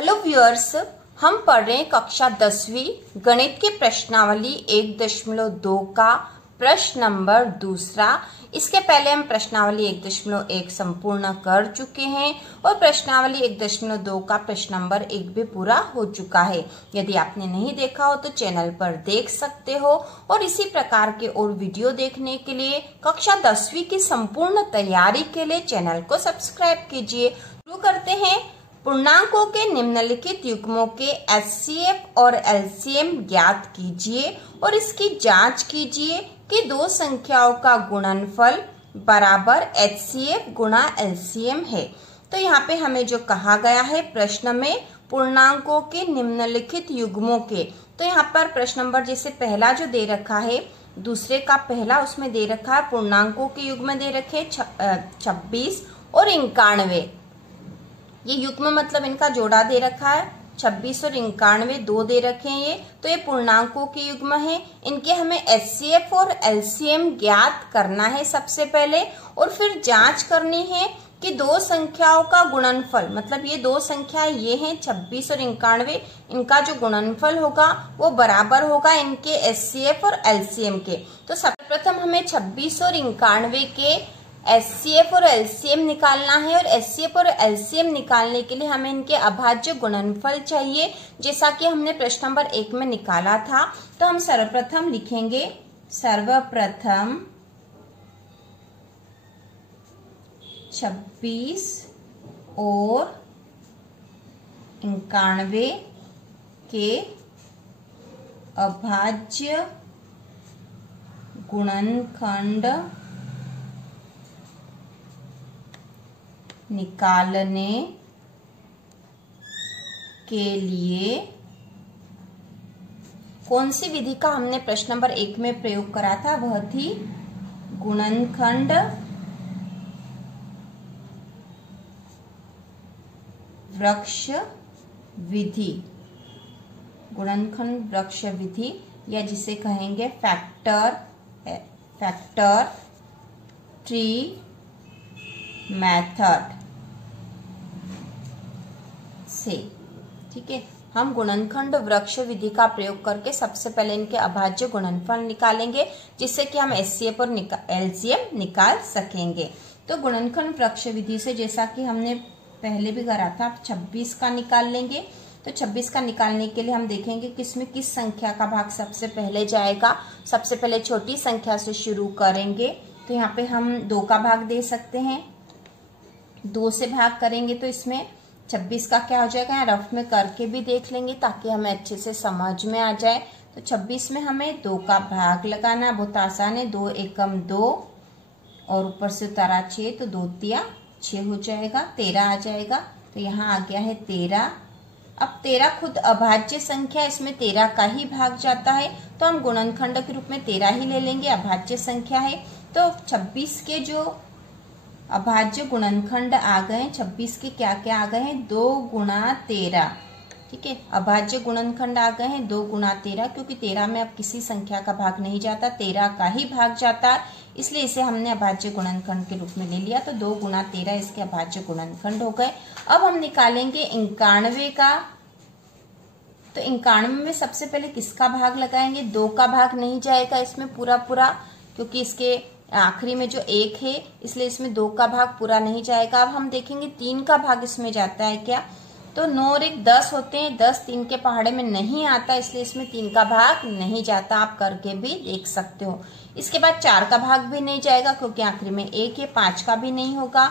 Hello viewers, हम पढ़ रहे हैं कक्षा 10वीं गणित की प्रश्नावली 1.2 का प्रश्न नंबर दूसरा। इसके पहले हम प्रश्नावली 1.1 संपूर्ण कर चुके हैं और प्रश्नावली 1.2 का प्रश्न नंबर 1 भी पूरा हो चुका है। यदि आपने नहीं देखा हो तो चैनल पर देख सकते हो और इसी प्रकार के और वीडियो देखने के लिए कक्षा 10वीं की संपूर्ण तैयारी के लिए चैनल को सब्सक्राइब कीजिए। शुरू करते हैं। पूर्णांकों के निम्नलिखित युग्मों के एचसीएफ और एलसीएम ज्ञात कीजिए और इसकी जांच कीजिए कि दो संख्याओं का गुणनफल बराबर एचसीएफ गुणा एलसीएम है। तो यहाँ पे हमें जो कहा गया है प्रश्न में पूर्णांकों के निम्नलिखित युग्मों के, तो यहाँ पर प्रश्न नंबर जैसे पहला जो दे रखा है दूसरे का पहला उसमें दे रखा है पूर्णांकों के युग्म दे रखे 26 और 91। ये युग्म मतलब इनका जोड़ा दे रखा है 26 और 91 दो दे रखे हैं ये, तो ये पूर्णांकों के युग्म है। इनके हमें एचसीएफ और एलसीएम ज्ञात करना है सबसे पहले और फिर जांच करनी है कि दो संख्याओं का गुणनफल, मतलब ये दो संख्याएं ये हैं 26 और 91, इनका जो गुणनफल होगा वो बराबर होगा इनके एचसीएफ और एलसीएम के। तो सर्वप्रथम हमें 26 और 91 के एचसीएफ और एलसीएम निकालना है और एचसीएफ और एलसीएम निकालने के लिए हमें इनके अभाज्य गुणनफल चाहिए, जैसा कि हमने प्रश्न नंबर 1 में निकाला था। तो हम सर्वप्रथम लिखेंगे, सर्वप्रथम 26 और 91 के अभाज्य गुणनखंड निकालने के लिए कौन सी विधि का हमने प्रश्न नंबर 1 में प्रयोग करा था, वह थी गुणनखंड वृक्ष विधि। गुणनखंड वृक्ष विधि या जिसे कहेंगे फैक्टर ट्री मेथड से, ठीक है। हम गुणनखंड वृक्ष विधि का प्रयोग करके सबसे पहले इनके अभाज्य गुणनफल निकालेंगे, जिससे कि हम एचसीएफ और एलसीएम निकाल सकेंगे। तो गुणनखंड वृक्ष विधि से जैसा कि हमने पहले भी करा था 26 का निकाल लेंगे। तो 26 का निकालने के लिए हम देखेंगे कि इसमें किस संख्या का भाग सबसे पहले जाएगा। सबसे पहले छोटी संख्या से शुरू करेंगे, तो यहाँ पे हम 2 का भाग दे सकते हैं। 2 से भाग करेंगे तो इसमें 26 का क्या हो जाएगा, यहाँ रफ में करके भी देख लेंगे ताकि हमें अच्छे से समझ में आ जाए। तो 26 में हमें 2 का भाग लगाना, बहुत आसान है। 2 एकम 2 और ऊपर से उतारा 6, तो 2 तिया 6 हो जाएगा, 13 आ जाएगा। तो यहाँ आ गया है 13। अब 13 खुद अभाज्य संख्या, इसमें 13 का ही भाग जाता है, तो हम गुणनखंड के रूप में 13 ही ले लेंगे, अभाज्य संख्या है। तो 26 के जो अभाज्य गुणनखंड आ गए, 26 के क्या क्या आ गए हैं, 2 गुणा 13, ठीक है। अभाज्य गुणनखंड आ गए हैं 2 गुणा 13, क्योंकि 13 में अब किसी संख्या का भाग नहीं जाता, 13 का ही भाग जाता, इसलिए इसे हमने अभाज्य गुणनखंड के रूप में ले लिया। तो 2 गुणा 13 इसके अभाज्य गुणनखंड हो गए। अब हम निकालेंगे 91 का। तो 91 में सबसे पहले किसका भाग लगाएंगे, 2 का भाग नहीं जाएगा इसमें पूरा पूरा, क्योंकि इसके आखिरी में जो 1 है इसलिए इसमें 2 का भाग पूरा नहीं जाएगा। अब हम देखेंगे 3 का भाग इसमें जाता है क्या, तो 9 और 1 10 होते हैं, 10 3 के पहाड़े में नहीं आता, इसलिए इसमें 3 का भाग नहीं जाता। आप करके भी देख सकते हो। इसके बाद 4 का भाग भी नहीं जाएगा क्योंकि आखिरी में 1 है। 5 का भी नहीं होगा,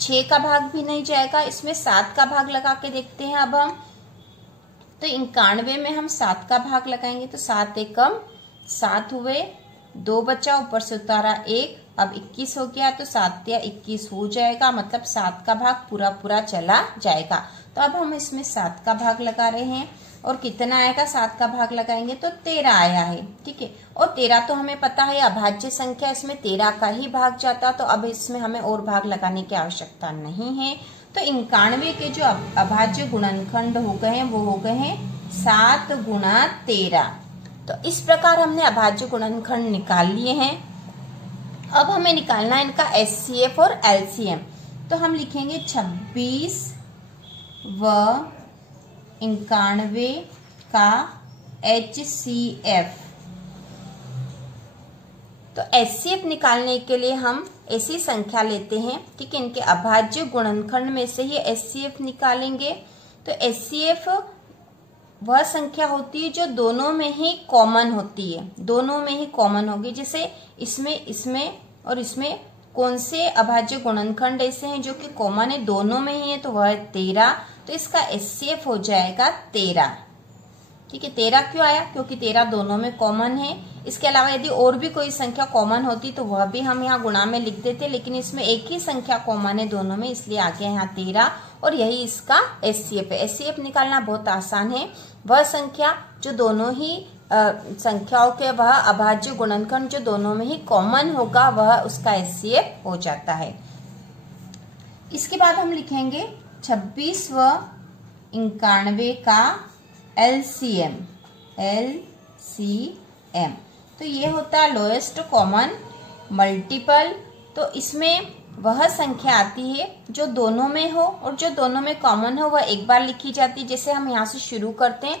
6 का भाग भी नहीं जाएगा। इसमें 7 का भाग लगा के देखते हैं अब हम। तो 91 में हम 7 का भाग लगाएंगे, तो 7 एकम 7 हुए, 2 बचा, ऊपर से उतारा 1, अब 21 हो गया। तो 7 या 21 हो जाएगा, मतलब 7 का भाग पूरा पूरा चला जाएगा। तो अब हम इसमें 7 का भाग लगा रहे हैं और कितना आएगा, 7 का भाग लगाएंगे तो 13 आया है, ठीक है। और 13 तो हमें पता है अभाज्य संख्या, इसमें 13 का ही भाग जाता, तो अब इसमें हमें और भाग लगाने की आवश्यकता नहीं है। तो 91 के जो अभाज्य गुणनखंड हो गए हैं वो हो गए हैं 7 गुणा 13। तो इस प्रकार हमने अभाज्य गुणनखंड निकाल लिए हैं। अब हमें निकालना है इनका एचसीएफ और एलसीएम। तो हम लिखेंगे 26 व 91 का HCF। तो HCF निकालने के लिए हम ऐसी संख्या लेते हैं, ठीक है, इनके अभाज्य गुणनखंड में से ही HCF निकालेंगे। तो HCF वह संख्या होती है जो दोनों में ही कॉमन होती है, दोनों में ही कॉमन होगी। जैसे इसमें और इसमें कौन से अभाज्य गुणनखंड ऐसे हैं जो कि कॉमन है, दोनों में ही है, तो वह 13। तो इसका HCF हो जाएगा 13, ठीक है। 13 क्यों आया? क्योंकि 13 दोनों में कॉमन है। इसके अलावा यदि और भी कोई संख्या कॉमन होती तो वह भी हम यहाँ गुणा में लिख देते, लेकिन इसमें एक ही संख्या कॉमन है दोनों में, इसलिए आ गया यहाँ 13 और यही इसका HCF है। HCF निकालना बहुत आसान है। वह संख्या जो दोनों ही संख्याओं के वह अभाज्य गुणनखंड जो दोनों में ही कॉमन होगा वह उसका HCF हो जाता है। इसके बाद हम लिखेंगे 26 व 91 का LCM। तो ये होता है लोएस्ट कॉमन मल्टीपल। तो इसमें वह संख्या आती है जो दोनों में हो और जो दोनों में कॉमन हो वह एक बार लिखी जाती है। जैसे हम यहाँ से शुरू करते हैं,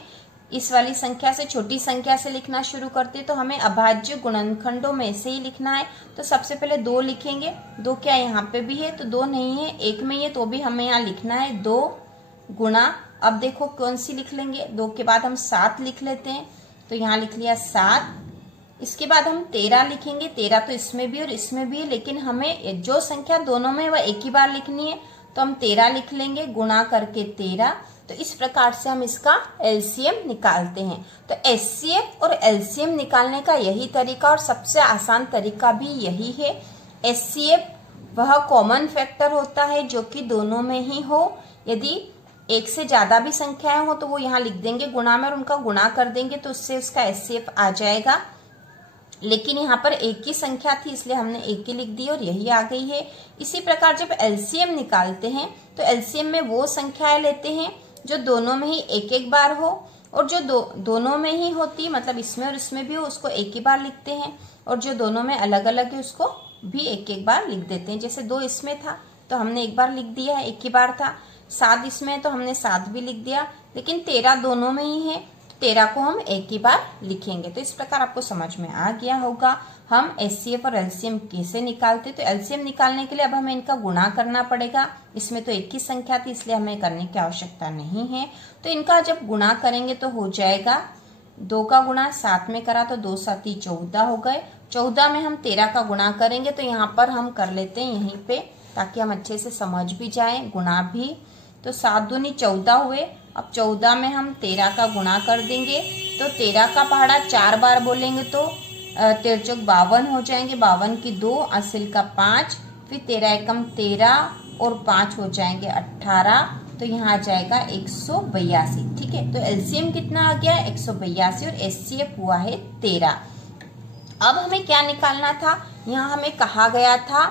इस वाली संख्या से, छोटी संख्या से लिखना शुरू करते हैं, तो हमें अभाज्य गुणनखंडों में से ही लिखना है। तो सबसे पहले 2 लिखेंगे। 2 क्या यहाँ पे भी है? तो 2 नहीं है, 1 में ही है, तो भी हमें यहाँ लिखना है 2 गुणा। अब देखो कौन सी लिख लेंगे, 2 के बाद हम 7 लिख लेते हैं, तो यहाँ लिख लिया 7। इसके बाद हम 13 लिखेंगे। 13 तो इसमें भी और इसमें भी है, लेकिन हमें जो संख्या दोनों में वह एक ही बार लिखनी है, तो हम 13 लिख लेंगे गुणा करके 13। तो इस प्रकार से हम इसका LCM निकालते हैं। तो HCF और LCM निकालने का यही तरीका और सबसे आसान तरीका भी यही है। HCF वह कॉमन फैक्टर होता है जो कि दोनों में ही हो। यदि एक से ज्यादा भी संख्याएं हो तो वो यहाँ लिख देंगे गुणा में और उनका गुणा कर देंगे, तो उससे उसका HCF आ जाएगा। लेकिन यहाँ पर एक ही संख्या थी इसलिए हमने एक ही लिख दी और यही आ गई है। इसी प्रकार जब LCM निकालते हैं तो LCM में वो संख्याएं लेते हैं जो दोनों में ही एक एक बार हो, और जो दोनों में ही होती, मतलब इसमें और इसमें भी हो, उसको एक ही बार लिखते हैं, और जो दोनों में अलग अलग है उसको भी एक एक बार लिख देते हैं। जैसे 2 इसमें था तो हमने एक बार लिख दिया है, एक ही बार था। 7 इसमें तो हमने 7 भी लिख दिया, लेकिन 13 दोनों में ही है, 13 को हम एक ही बार लिखेंगे। तो इस प्रकार आपको समझ में आ गया होगा हम HCF और LCM कैसे निकालते। तो LCM निकालने के लिए अब हमें इनका गुणा करना पड़ेगा। इसमें तो एक ही संख्या थी इसलिए हमें करने की आवश्यकता नहीं है। तो इनका जब गुणा करेंगे तो हो जाएगा 2 का गुणा 7 में करा तो 2 7 14 हो गए। 14 में हम 13 का गुणा करेंगे, तो यहाँ पर हम कर लेते हैं यहीं पे ताकि हम अच्छे से समझ भी जाए गुणा भी। तो 7 दूनी 14 हुए। अब 14 में हम 13 का गुणा कर देंगे, तो 13 का पहाड़ा 4 बार बोलेंगे तो 13 चौक 52 हो जाएंगे। 52 की 2, असिल का 5, फिर 13 एकम 13 और 5 हो जाएंगे 18। तो यहाँ आ जाएगा 182। ठीक है, तो LCM कितना आ गया? 182 और HCF हुआ है 13। अब हमें क्या निकालना था? यहाँ हमें कहा गया था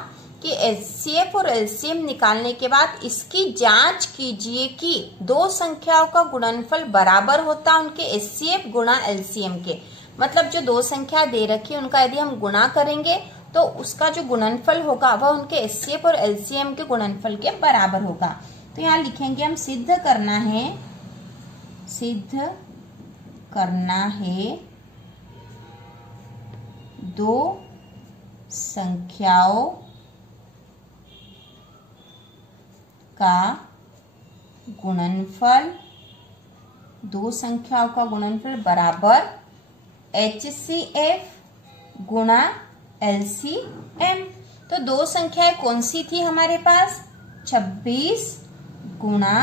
कि HCF और LCM निकालने के बाद इसकी जांच कीजिए कि 2 संख्याओं का गुणनफल बराबर होता उनके HCF गुणा LCM के। मतलब जो 2 संख्या दे रखी है उनका यदि हम गुणा करेंगे तो उसका जो गुणनफल होगा वह उनके HCF और LCM के गुणनफल के बराबर होगा। तो यहाँ लिखेंगे हम सिद्ध करना है 2 संख्याओं का गुणनफल, 2 संख्याओं का गुणनफल बराबर HCF गुणा LCM। तो 2 संख्याएं कौन सी थी हमारे पास? 26 गुणा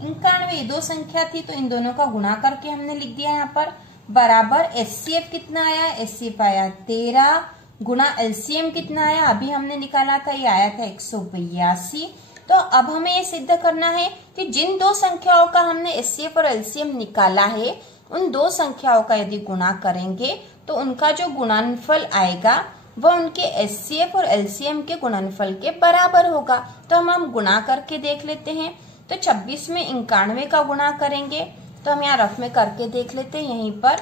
91, 2 संख्या थी तो इन दोनों का गुणा करके हमने लिख दिया यहाँ पर, बराबर HCF कितना आया? HCF आया 13 गुणा LCM कितना आया? अभी हमने निकाला था, ये आया था 182। तो अब हमें ये सिद्ध करना है कि जिन 2 संख्याओं का हमने HCF और LCM निकाला है उन 2 संख्याओं का यदि गुणा करेंगे तो उनका जो गुणनफल आएगा वह उनके HCF और LCM के गुणनफल के बराबर होगा। तो हम गुणा करके देख लेते हैं। तो 26 में 91 का गुणा करेंगे, तो हम यहाँ रफ में करके देख लेते हैं। यहीं पर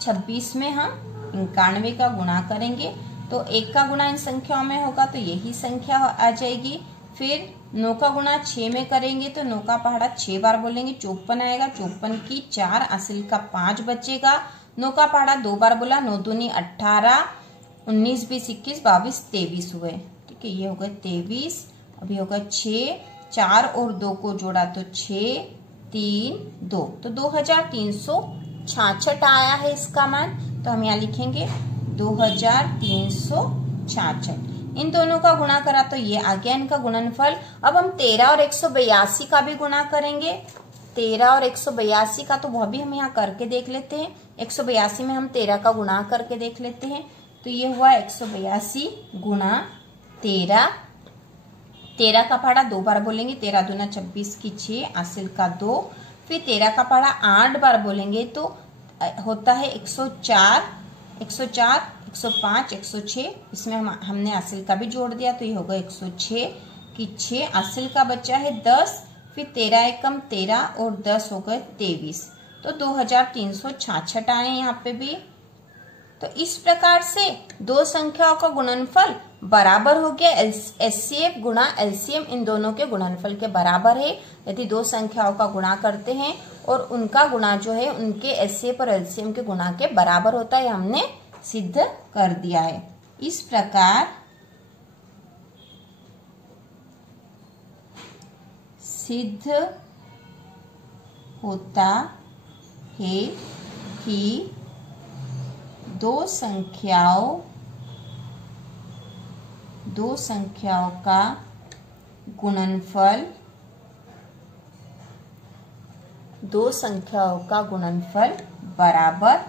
26 में हम 91 का गुणा करेंगे तो 1 का गुणा इन संख्याओं में होगा तो यही संख्या आ जाएगी। फिर 9 का गुणा 6 में करेंगे तो 9 का पहाड़ा 6 बार बोलेंगे 54 आएगा। 54 की 4, असिल का 5 बचेगा। 9 का पहाड़ा 2 बार बोला, 9 दूनी 18, 19 20 21 22 23 हुए। ठीक है, ये हो गए 23। अभी होगा 6, 4 और 2 को जोड़ा तो 6 3 2, तो 2366 आया है इसका मान। तो हम यहाँ लिखेंगे 2366। इन दोनों का गुणा करा तो ये आ गया इनका गुणनफल। अब हम 13 और 182 का भी गुणा करेंगे। 13 और 182 का तो वह भी हम यहाँ करके देख लेते हैं। 182 में हम 13 का गुणा करके देख लेते हैं। तो ये हुआ 182 गुणा 13। 13 का पहाड़ा 2 बार बोलेंगे, 13 दूना 26 की 6, असिल का 2। फिर 13 का पहाड़ा 8 बार बोलेंगे तो होता है 104, 104, 105, 106। इसमें हमने असिल का भी जोड़ दिया तो ये होगा 106 की 6, असिल का बचा है 10। फिर 13 एकम 13 और 10 हो गए 23, तो 2366 आए यहाँ पे भी। तो इस प्रकार से दो संख्याओं का गुणनफल बराबर हो गया। एचसीएफ गुणा एलसीएम इन दोनों के गुणनफल के बराबर है। यदि दो संख्याओं का गुणा करते हैं और उनका गुणा जो है उनके एचसीएफ और एलसीएम के गुणा के बराबर होता है, हमने सिद्ध कर दिया है। इस प्रकार सिद्ध होता है कि दो संख्याओं का गुणनफल बराबर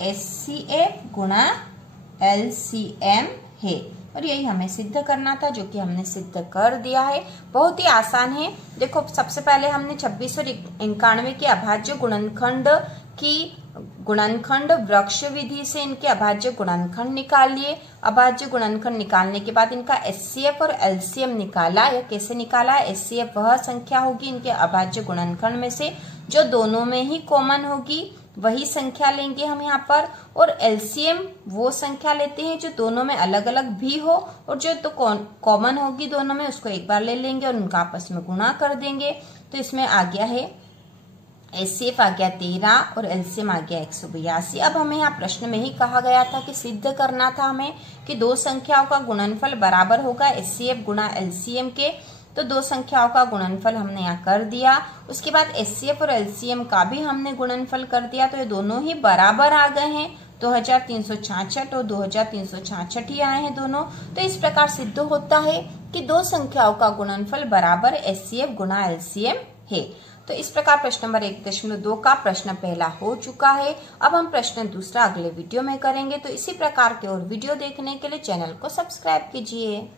एचसीएफ गुणा एलसीएम है। और यही हमें सिद्ध करना था, जो कि हमने सिद्ध कर दिया है। बहुत ही आसान है। देखो, सबसे पहले हमने 26 और 91 के अभाज्य गुणनखंड वृक्ष विधि से इनके अभाज्य गुणनखंड निकाल लिए। अभाज्य गुणनखंड निकालने के बाद इनका एचसीएफ और एलसीएम निकाला। या कैसे निकाला? एचसीएफ वह संख्या होगी इनके अभाज्य गुणनखंड में से जो दोनों में ही कॉमन होगी, वही संख्या लेंगे हम यहाँ पर। और एलसीएम वो संख्या लेते हैं जो दोनों में अलग अलग भी हो, और जो तो कॉमन होगी दोनों में उसको एक बार ले लेंगे और उनका आपस में गुणा कर देंगे। तो इसमें आ गया है एचसीएफ आ गया 13 और एलसीएम आ गया 182। अब हमें यहाँ प्रश्न में ही कहा गया था कि सिद्ध करना था हमें कि दो संख्याओं का गुणनफल बराबर होगा एचसीएफ गुणा एलसीएम के। तो दो संख्याओं का गुणनफल हमने यहाँ कर दिया। उसके बाद एचसीएफ और एलसीएम का भी हमने गुणनफल कर दिया, तो ये दोनों ही बराबर आ गए हैं। 2366 और 2366 ही आए हैं दोनों। तो इस प्रकार सिद्ध होता है कि दो संख्याओं का गुणनफल बराबर एचसीएफ गुणा एलसीएम है। तो इस प्रकार प्रश्न नंबर 1.2 का प्रश्न पहला हो चुका है। अब हम प्रश्न दूसरा अगले वीडियो में करेंगे। तो इसी प्रकार के और वीडियो देखने के लिए चैनल को सब्सक्राइब कीजिए।